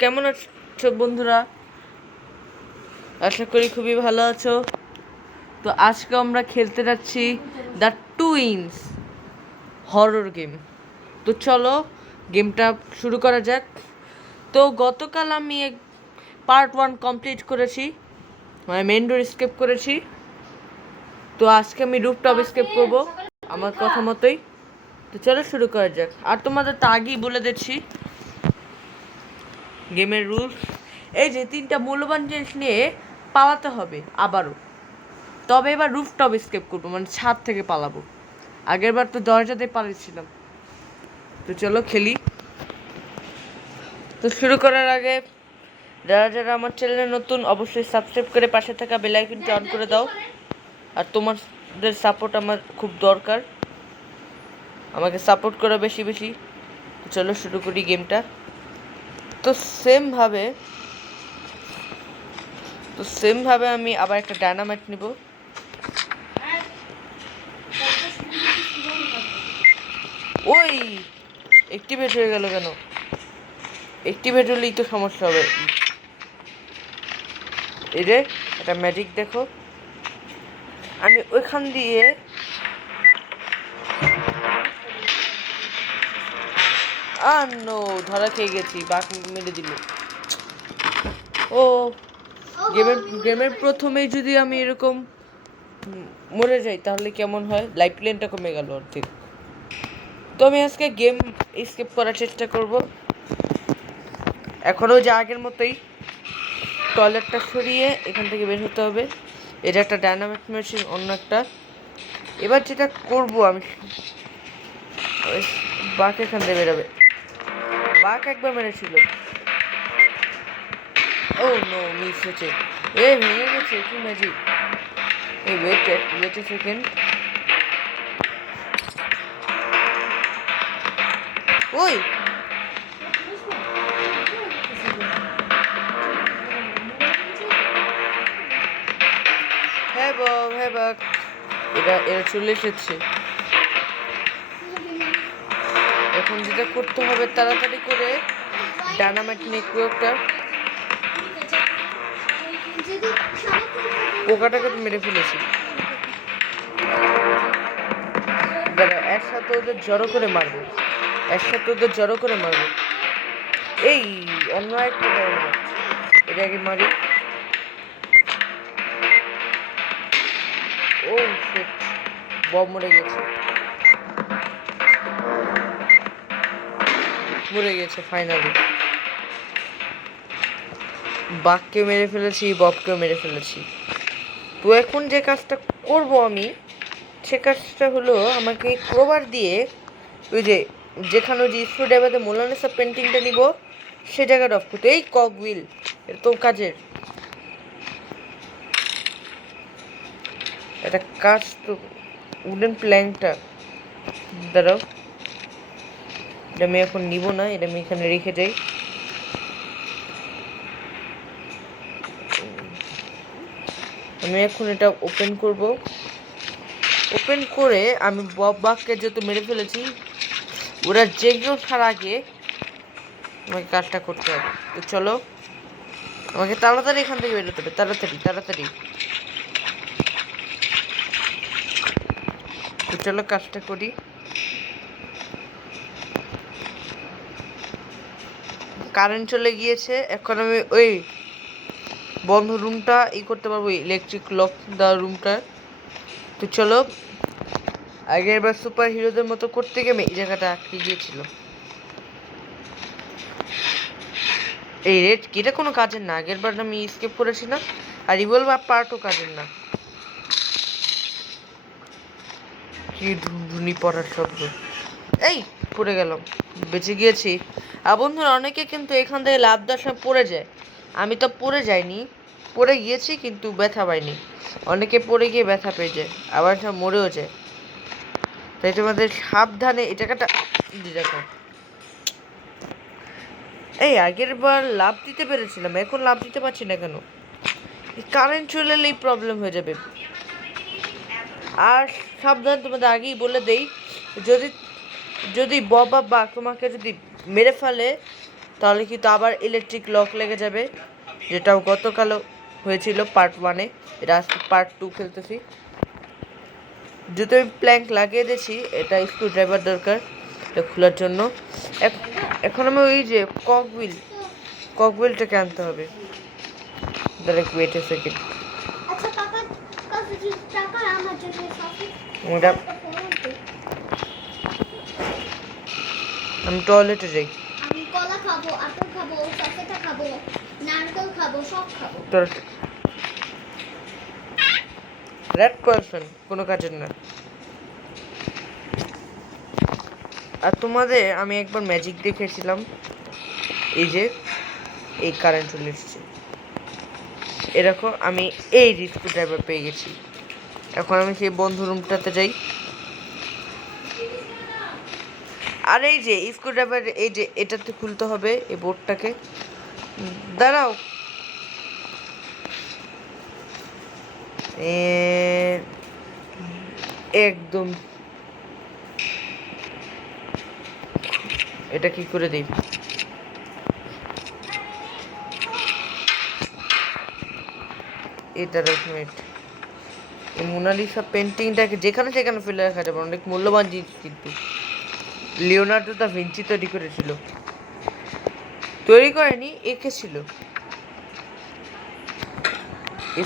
কেমন আছো বন্ধুরা? আশা করি খুবই ভালো আছো। তো আজকে আমরা খেলতে যাচ্ছি দ্য টুইন্স হরর গেম। তো চলো গেমটা শুরু করা যাক। তো গতকাল আমি পার্ট 1 কমপ্লিট করেছি, মানে মেন ডোর স্কেপ করেছি। তো আজকে আমি রুফটপ স্কেপ করব আমার কথা মতোই। তো চলো শুরু করা যাক। আর তোমাদের তো আগেই বলে দিচ্ছি গেমের রুলস। এই যে 3টা মূল্যবান জিনিস নিয়ে পালাতে হবে আবারও, তবে এবার রুফটপ স্কেপ করবো, মানে ছাদ থেকে পালাবো। আগের বার তো দরজাতে পালিয়েছিলাম। তো চলো খেলি। তো শুরু করার আগে যারা যারা আমার চ্যানেলে নতুন অবশ্যই সাবস্ক্রাইব করে পাশে থাকা বেল আইকনটি অন করে দাও। আর তোমাদের সাপোর্ট আমার খুব দরকার, আমাকে সাপোর্ট করো বেশি বেশি। তো চলো শুরু করি গেমটা। তো সেমভাবে আমি আবার একটা ডায়নামাইট নিব। ওই অ্যাক্টিভেট হয়ে গেল কেন? অ্যাক্টিভেট হলেই তো সমস্যা হবে। এই যে একটা ম্যাজিক দেখো, আমি ওইখান দিয়ে নো ধরা খেয়ে গেছি, বাঘ মেরে দিল। ও গেমের প্রথমেই যদি আমি এরকম মরে যাই তাহলে কেমন হয়? লাইফ প্লেনটা কমে গেল অর্ধেক। তো আমি আজকে গেম স্কিপ করার চেষ্টা করব। এখনও যে আগের মতোই টয়লেটটা সরিয়ে এখান থেকে বের হতে হবে। এটা একটা ডায়নামিক মেশিন, অন্য একটা। এবার যেটা করব আমি, বাঘ এখান থেকে বেরোবে। বাঘ একবার মেরেছিল। ও নো, মিস হয়েছে। ভেঙে গেছে, কি ম্যাজিক! Wait a second. ওই হ্যাঁ বাঘ, এরা চলে এসেছে। এখন যেটা করতে হবে তাড়াতাড়ি করে ডায়নামাইট নেটওয়ার্কটা পোকাটাকে মেরে ফেলেছি। একসাথে ওদের জড়ো করে মারবো। এই অন্য একটা ডায়নামাইট, এটা আগে মারি। ও শিট, বব মরে গেছে ফাইনালি। বাঘকে মেরে ফেলেছি, ববকেও মেরে ফেলেছি। তো এখন যে কাজটা করব আমি, সে কাজটা হলো আমাকে ক্রোবার দিয়ে ওই যেখানে ওই যে স্ক্রু ড্রাইভারে মোনালিসা পেন্টিংটা নিব সে জায়গাটা অফ করতে। এই কক হুইল, এটা তো কাজের একটা কাজ। তো উডেন প্ল্যাঙ্কটা দাঁড়াও, এটা আমি এখন নিব না, এটা আমি এখানে রেখে যাই। আমি এখন এটা ওপেন করব। ওপেন করে আমি বাঘকে যেহেতু মেরে ফেলেছি, ওরা জেগে ওঠার আগে আমাকে কাজটা করতে হবে। তো চলো, আমাকে তাড়াতাড়ি এখান থেকে বেরোতে হবে, তাড়াতাড়ি। তো চলো কাজটা করি। কারেন্ট চলে গিয়েছে, এখন আমি ওই বন্ধ রুমটা করতে পারবো, ইলেকট্রিক লক দেওয়া রুমটা। তো চলো, আগের বার সুপার হিরোদের মতো করতে গিয়ে এই জায়গাটা আটকে গিয়েছিল। এই রেড কিটা কোনো কাজের না, আগের বার আমি স্কেপ করেছিলাম। আর রিভলভার পার্টও কাজের না। কি ধুনি পড়ার শব্দ! এই পড়ে গেলাম, বেঁচে গিয়েছি। আর বন্ধুরা, অনেকে কিন্তু এখান থেকে লাফ দেওয়ার সময় পড়ে যায়। আমি তো পড়ে যাইনি, পড়ে গিয়েছি কিন্তু ব্যথা পাইনি। অনেকে পড়ে গিয়ে ব্যথা পেয়ে যায়, আবার সব মরেও যায়। তাই তোমাদের সাবধানে এই জায়গাটা দেখো। এই আগের বার লাভ দিতে পেরেছিলাম, এখন লাভ দিতে পারছি না কেন? কারেন্ট চলে এলেই প্রবলেম হয়ে যাবে। আর সাবধান, তোমাদের আগেই বলে দেই, যদি বব বা বাঘ তোমাকে যদি মেরে ফেলে তাহলে কিন্তু আবার ইলেকট্রিক লক লেগে যাবে, যেটাও গতকালও হয়েছিল পার্ট 1-এ। এটা আজকে পার্ট 2 খেলতেছি। যেহেতু আমি প্ল্যাঙ্ক লাগিয়ে দিয়েছি, এটা স্ক্রু ড্রাইভার দরকার এটা খোলার জন্য। এখন আমি ওই যে ককবিলটাকে আনতে হবে। দাঁড়া, ওয়েট এ সেকেন্ড। আমি টয়লেটে যাই। আমি কলা খাবো, আপেল খাবো, সফেটা খাবো, নারকেল খাবো, সব খাবো। রেড কোয়েশন কোনো কাজের না। আর তোমাদের আমি একবার ম্যাজিক দেখেছিলাম, এই যে এই কারেন্ট চলে এসেছে এরকম। আমি এই স্ক্রু ড্রাইভার পেয়ে গেছি। এখন আমি সেই বন্ধু রুমটাতে যাই। আর এই যে স্ক্রু ড্রাইভার, এই যে এটাতে খুলতে হবে এই বোর্ডটাকে। দাঁড়াও, একদম এটা কি করে দিই? এটা এক মিনিট, এই মোনালিসা পেন্টিংটাকে যেখানে সেখানে ফেলে রাখা যাবে, অনেক মূল্যবান জিনিস কিন্তু। লিওনার্দো দা ভিঞ্চি তৈরি করেছিল, তৈরি করেনি, এঁকেছিল।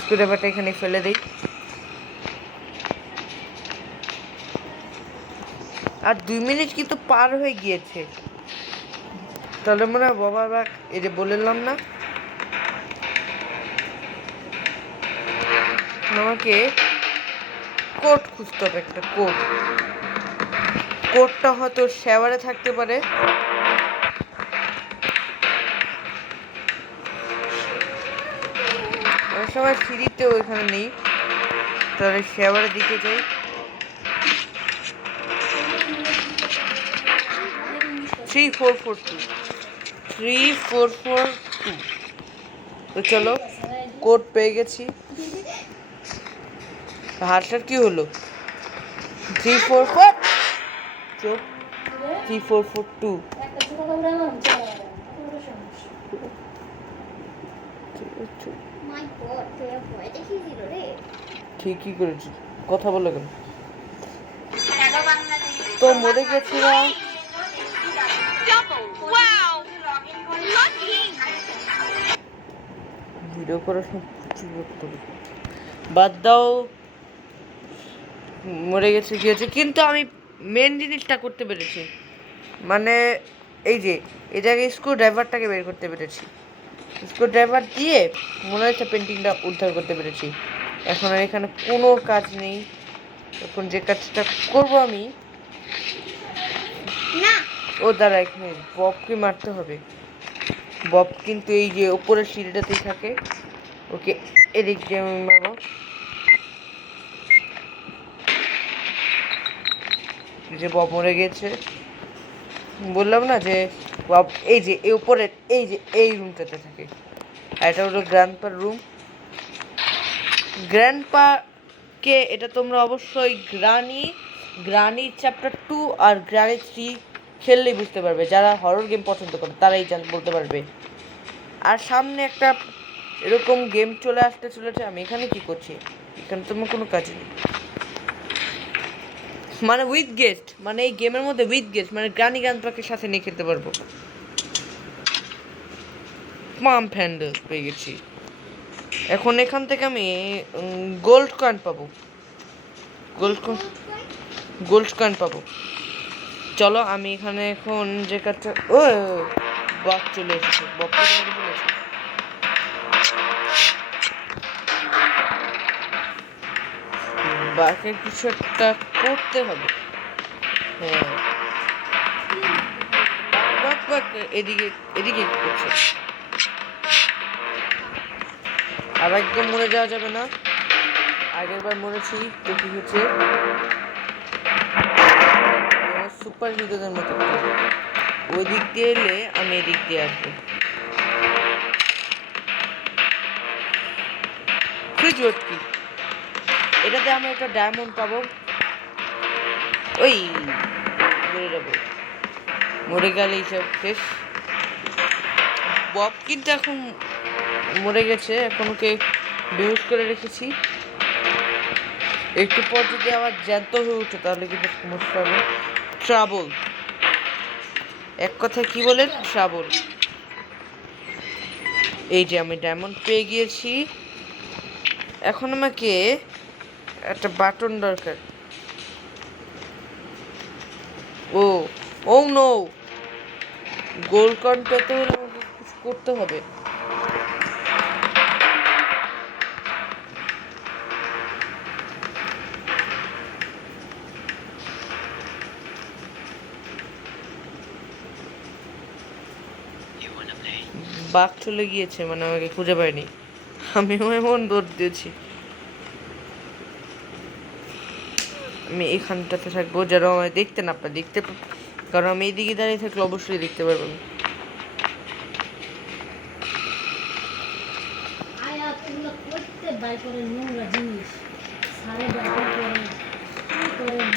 স্ক্রুড্রাইভারটা এখানে ফেলে দিই। আর 2 মিনিট কিন্তু পার হয়ে গিয়েছে। তাহলে মনে হয় বাবা বাক, এই যে বললাম না আমাকে কোড খুঁজতে হবে, একটা কোডটা হয়তো শাওয়ারে থাকতে পারে। অনেক সময় সিঁড়িতেও এখানে নেই, তাহলে শাওয়ারের দিকে যাই। Three four four two. তো চলো, কোড পেয়ে গেছি। হারটার কি হলো? 344 চোখ 3442। ঠিকই করেছি, কথা বলে কেন? তো মরে গেছিলাম। ভিডিও করার সময় বাদ দাও, মরে গেছে কি হয়েছে, কিন্তু আমি মেন জিনিসটা করতে পেরেছি। মানে এই যে এই জায়গায় স্ক্রু ড্রাইভারটাকে বের করতে পেরেছি। স্ক্রু ড্রাইভার দিয়ে মনে হচ্ছে পেন্টিংটা উদ্ধার করতে পেরেছি। এখন আর এখানে কোনো কাজ নেই। এখন যে কাজটা করবো আমি, ও দাঁড়া এক মিনিট, ববকে মারতে হবে। বব কিন্তু এই যে উপরের সিঁড়িটাতেই থাকে, ওকে এদিক দিয়ে আমি মারবো। যে বব মরে গেছে, বললাম না যে বব এই যে এই উপরের এই যে এই রুমটাতে থাকে। আর এটা হলো গ্র্যান্ডপার রুম। গ্র্যান্ডপা কে, এটা তোমরা অবশ্যই গ্রানি চ্যাপ্টার 2 আর গ্রানি 3 খেললেই বুঝতে পারবে। যারা হরর গেম পছন্দ করে তারাই বলতে পারবে। আর সামনে একটা এরকম গেম চলে আসতে চলেছে। আমি এখানে কি করছি? এখানে তোমার কোনো কাজ নেই, মানে উইথ গেস্ট, মানে এই গেমের মধ্যে উইথ গেস্ট মানে গ্র্যান্ডপাকে সাথে নিয়ে খেলতে পারবো। পাম্প হ্যান্ডেল পেয়ে গেছি। এখন এখান থেকে আমি গোল্ড কয়েন পাবো, গোল্ড কয়েন পাবো। চলো আমি এখানে এখন যে কাজটা, ও বব চলে এসেছে, ববটা চলে এসেছে। বাকি কিছু একটা করতে হবে। হ্যাঁ, এদিকে এদিকে কি করছে? আর একদম মরে যাওয়া যাবে না। আগের বার মরেছি তো কি হচ্ছে, সুপার হিরোদের মতো। ওই দিক দিয়ে এলে আমি এদিক দিয়ে আসবো। সুইচ বোর্ড কি? এটাতে আমি একটা ডায়মন্ড পাবো। ওই মরে যাবো, মরে গেলে এইসব শেষ। বব কিন্তু এখন মরে গেছে, এখন ওকে বেহুশ করে রেখেছি। একটু পর যদি আবার জ্যান্ত হয়ে উঠে তাহলে কিন্তু সমস্যা হবে। ট্রাবল, এক কথায় কি বলে ট্রাবল। এই যে আমি ডায়মন্ড পেয়ে গিয়েছি। এখন আমাকে একটা বাটন দরকার। ও ও নো, গোল্ড কয়েন পেতে হলে আমাকে কিছু করতে হবে। বাঘ চলে গিয়েছে, মানে আমাকে খুঁজে পাইনি। আমিও এমন দৌড় দিয়েছি। আমি এখানটাতে থাকবো যেন আমায় দেখতে না পায়, কারণ আমি এইদিকে দাঁড়িয়ে থাকলে অবশ্যই দেখতে পারবো না।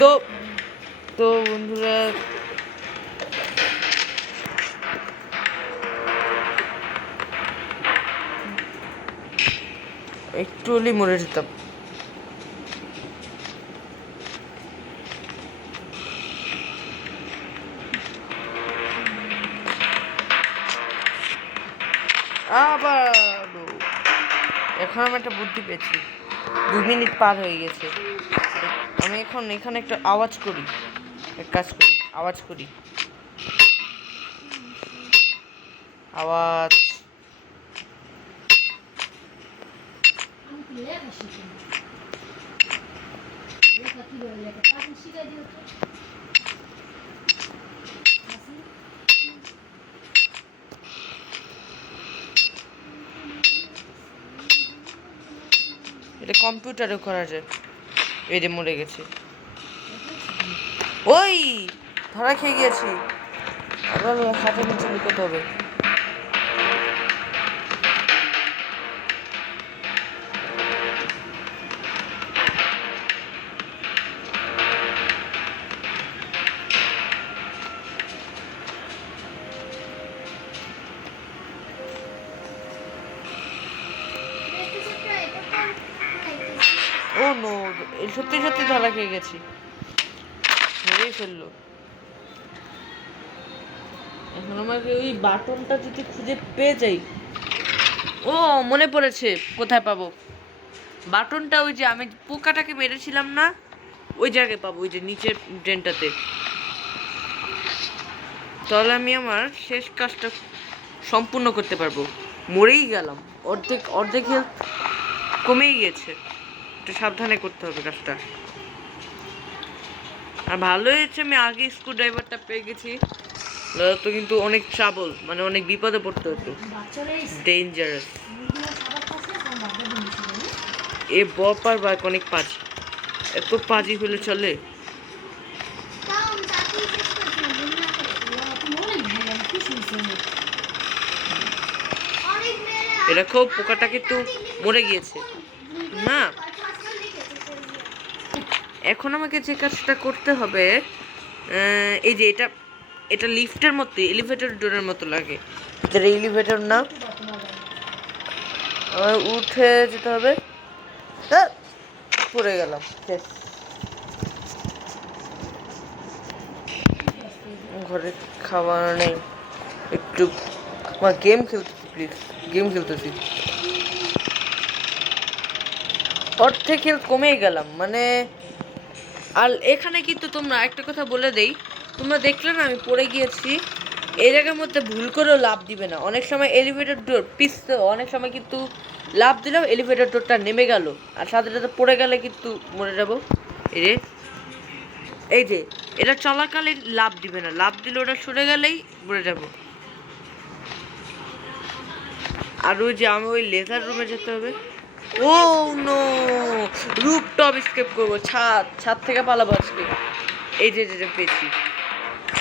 তো তো বন্ধুরা, একটু হলেই মরে যেতাম। আবার এখন আমি একটা বুদ্ধি পেয়েছি। 2 মিনিট পার হয়ে গেছে। আমি এখন এখানে একটা আওয়াজ করি, এক কাজ করি, আওয়াজ করি, আওয়াজ। এটা কম্পিউটারে করা যায়। এই যে মরে গেছে। ওই ধরা খেয়ে গিয়েছি। আবার হাতের নিচে লুকোতে হবে। ও নো, সত্যি সত্যি ধরা খেয়ে গেছি, মেরেই ফেললো। এখন আমাকে ওই বাটনটা যদি খুঁজে পেয়ে যাই। ও মনে পড়েছে, কোথায় পাবো বাটনটা? ওই যে আমি পোকাটাকে মেরেছিলাম না, ওই জায়গায় পাবো, ওই যে নিচের ড্রেনটাতে। তাহলে আমি আমার শেষ কাজটা সম্পূর্ণ করতে পারবো। মরেই গেলাম, অর্ধেক অর্ধেক হেলথ কমেই গেছে। একটু সাবধানে করতে হবে কাজটা। আর ভালো হয়েছে আমি আগে স্ক্রু ড্রাইভারটা পেয়ে গেছি, তো কিন্তু অনেক ট্রাবল, মানে অনেক বিপদে পড়তে হতো, ডেঞ্জারাস। এ বপার বাইক অনেক পাজি, এত পাজি হলে চলে? এটা খুব, পোকাটা কিন্তু মরে গিয়েছে না। এখন আমাকে যে কাজটা করতে হবে, এই যে এটা এটা লিফটের মতো, এলিভেটর ডোরের মতো লাগে। যেটা এলিভেটর না, উঠে যেতে হবে। পড়ে গেলাম, শেষ। ঘরে খাবার নেই, একটু আমার গেম খেলতেছি, প্লিজ গেম খেলতেছি। অর্ধেক হেলথ কমেই গেলাম মানে। আর এখানে কিন্তু তোমরা একটা কথা বলে দেই, তোমরা দেখলে না আমি পড়ে গিয়েছি, এই জায়গার মধ্যে ভুল করেও লাভ দিবে না। অনেক সময় এলিভেটর ডোর পিছতে, অনেক সময় কিন্তু লাভ দিলেও এলিভেটর ডোরটা নেমে গেল, আর সাথে সাথে পড়ে গেলে কিন্তু মরে যাব। এই যে এটা চলাকালে লাভ দিবে না, লাভ দিলে ওটা সরে গেলেই মরে যাব। আর ওই যে আমি ওই লেজার রুমে যেতে হবে। ও নো, রুফটপ স্কেপ করবো, ছাদ থেকে পালাবো আজকে। এই যে যে পেয়েছি,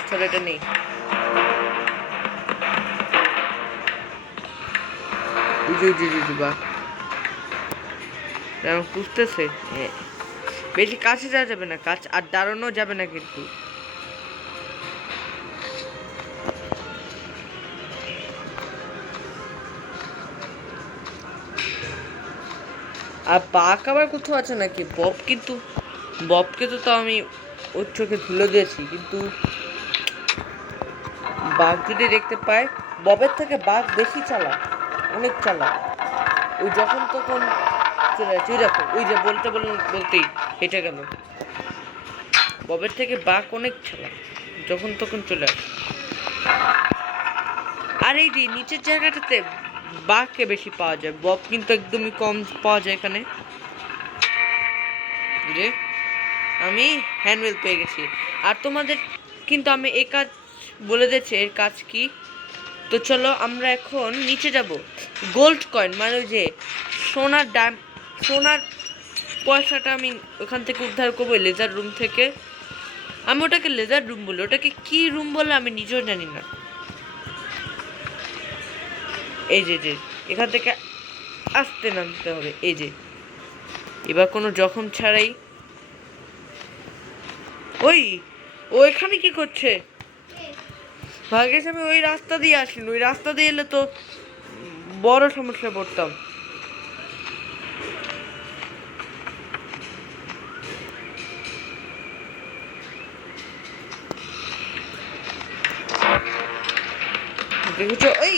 চলো এটা নেই। বুঝতেছে বেশি কাছে যাওয়া যাবে না, কাছে আর দাঁড়ানো যাবে না কিন্তু। আর বাঘ আবার কোথাও আছে নাকি? ববকে তো তাও আমি ওর চোখে ধুলো দিয়েছি, কিন্তু বাঘ যদি দেখতে পায়, ববের থেকে বাঘ বেশি চালাক, অনেক চালাক। ওই যখন তখন চলে যাচ্ছে, ওই দেখো, ওই যে বলতেই হেঁটে গেল। ববের থেকে বাঘ অনেক চালাক, যখন তখন চলে আসে। আর এই যে নিচের জায়গাটাতে বাঘকে বেশি পাওয়া যায়, বব কিন্তু একদমই কম পাওয়া যায় এখানে। যে আমি হ্যান্ডওয়েল পেয়ে গেছি। আর তোমাদের কিন্তু আমি এই কাজ বলে দিয়েছি, এর কাজ কি। তো চলো আমরা এখন নিচে যাব। গোল্ড কয়েন মানে ওই যে সোনার পয়সাটা আমি ওখান থেকে উদ্ধার করবো, লেজার রুম থেকে। আমি ওটাকে লেজার রুম বলি, ওটাকে কি রুম বলে আমি নিজেও জানি না। এই যে এখান থেকে আস্তে নামতে হবে। এই যে এবার কোনো জখম ছাড়াই। ও এখানে কি করছে? ভাগ্যিস আমি ওই রাস্তা দিয়ে আসিনি, ওই রাস্তা দিয়ে এলে তো বড় সমস্যায় পড়তাম। দেখেছো? ওই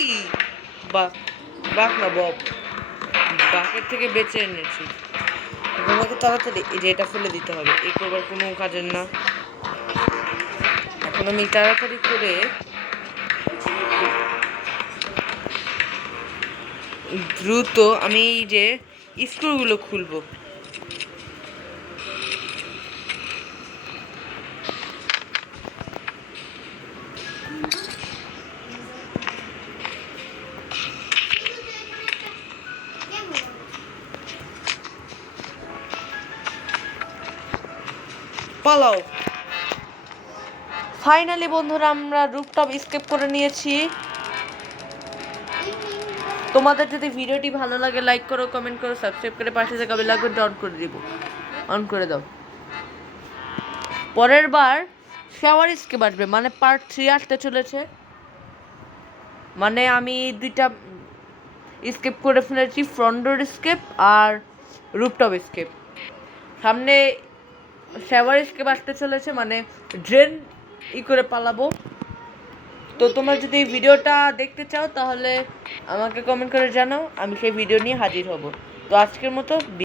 বাঘ না, বব। বাঘের থেকে বেঁচে এনেছি। তোমাকে তাড়াতাড়ি এই যে এটা ফেলে দিতে হবে, এই করবার কোনো কাজের না। এখন আমি তাড়াতাড়ি করে দ্রুত আমি এই যে স্ক্রুগুলো খুলবো। পালাও। ফাইনালি বন্ধুরা আমরা রুফটপ স্কেপ করে নিয়েছি। তোমাদের যদি ভিডিওটি ভালো লাগে লাইক করো, কমেন্ট করো, সাবস্ক্রাইব করে পাশে থাকা বেল আইকনটা অন করে দাও। পরের বার শাওয়ার স্কেপ আসবে, মানে পার্ট 3 আসতে চলেছে। মানে আমি 2টা স্কেপ করে ফেলেছি, ফ্রন্ট ডোর স্কেপ আর রুফটপ স্কেপ। সামনে শাওয়ার স্কেপ আসতে চলেছে, মানে ড্রেন করে পালাবো। তো তোমরা যদি এই ভিডিওটা দেখতে চাও তাহলে আমাকে কমেন্ট করে জানাও, আমি সেই ভিডিও নিয়ে হাজির হব। তো আজকের মতো